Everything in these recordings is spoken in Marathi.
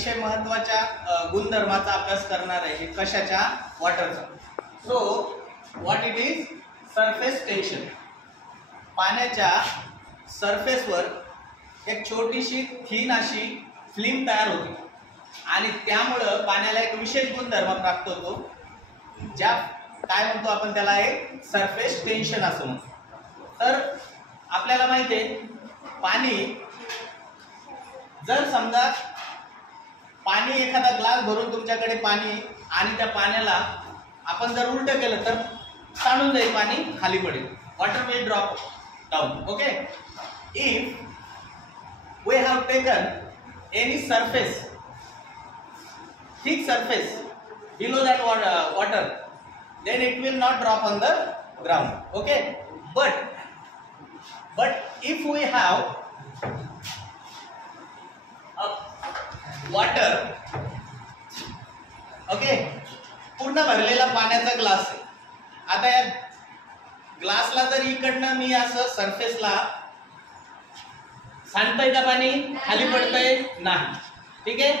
अतिशय महत्त्वाच्या गुणधर्माचा अभ्यास करणार आहे. कशाच्या? वॉटरचा. So what it is? Surface tension. पाण्याच्या सरफेसवर एक छोटीशी थीन अशी फिल्म तयार होते आणि त्यामुळं पाण्याला एक विशेष गुणधर्म प्राप्त होतो, ज्या काय म्हणतो आपण त्याला एक सरफेस टेन्शन असं म्हणतो. तर आपल्याला माहिती आहे पाणी, जर समजा पाणी एखादा ग्लास भरून तुमच्याकडे पाणी आणि त्या पाण्याला आपण जर उलट केलं तर सांडून जाईल, पाणी खाली पडेल. Water will drop down. Okay. If we have taken any surface, thick surface below that water, then it will not drop on the ground. Okay. But if we have a water, okay, पूर्ण भरलेला पाण्याचा ग्लास आहे. आता या ग्लासला जर इकडनं मी असं सरफेसला सांडतंय का पाणी? खाली पडतंय? नाही. ठीक आहे.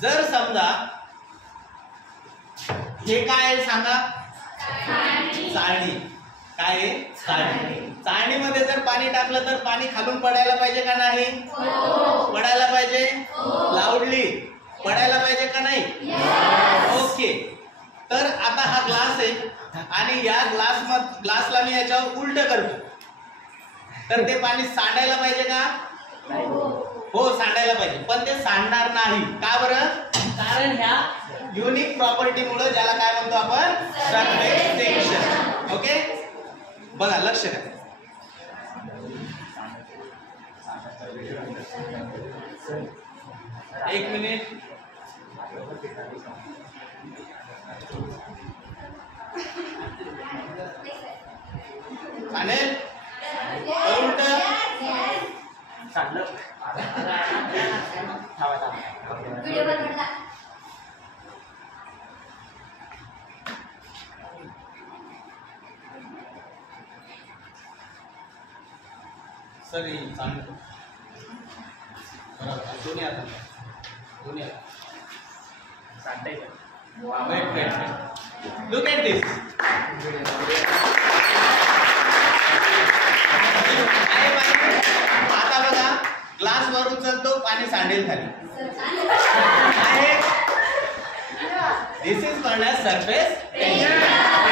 जर समजा हे काय सांगा? चाळणी. काय आहे? चाळणी. चाळणीमध्ये जर पाणी टाकलं तर पाणी खालून पडायला पाहिजे का नाही? पडायला पाहिजे. लाऊडली पडायला पाहिजे का नाही? ओके. तर आता हा ग्लास आहे आणि या ग्लासला मी याच्यावर उलट करतो तर ते पाणी सांडायला पाहिजे का? हो, सांडायला पाहिजे. पण ते सांडणार नाही. का बरं? कारण ह्या युनिक प्रॉपर्टी मुळे, ज्याला काय म्हणतो आपण? Surface tension. ओके. बघा, लक्ष द्या. एक मिनिट. चालेल? उलट सर चांगलं बरोबर. दोन्ही आता सांगताय. Look at this. आता बघा, ग्लास वर उचलतो, पाणी सांडेल खाली. This is called as surface tension.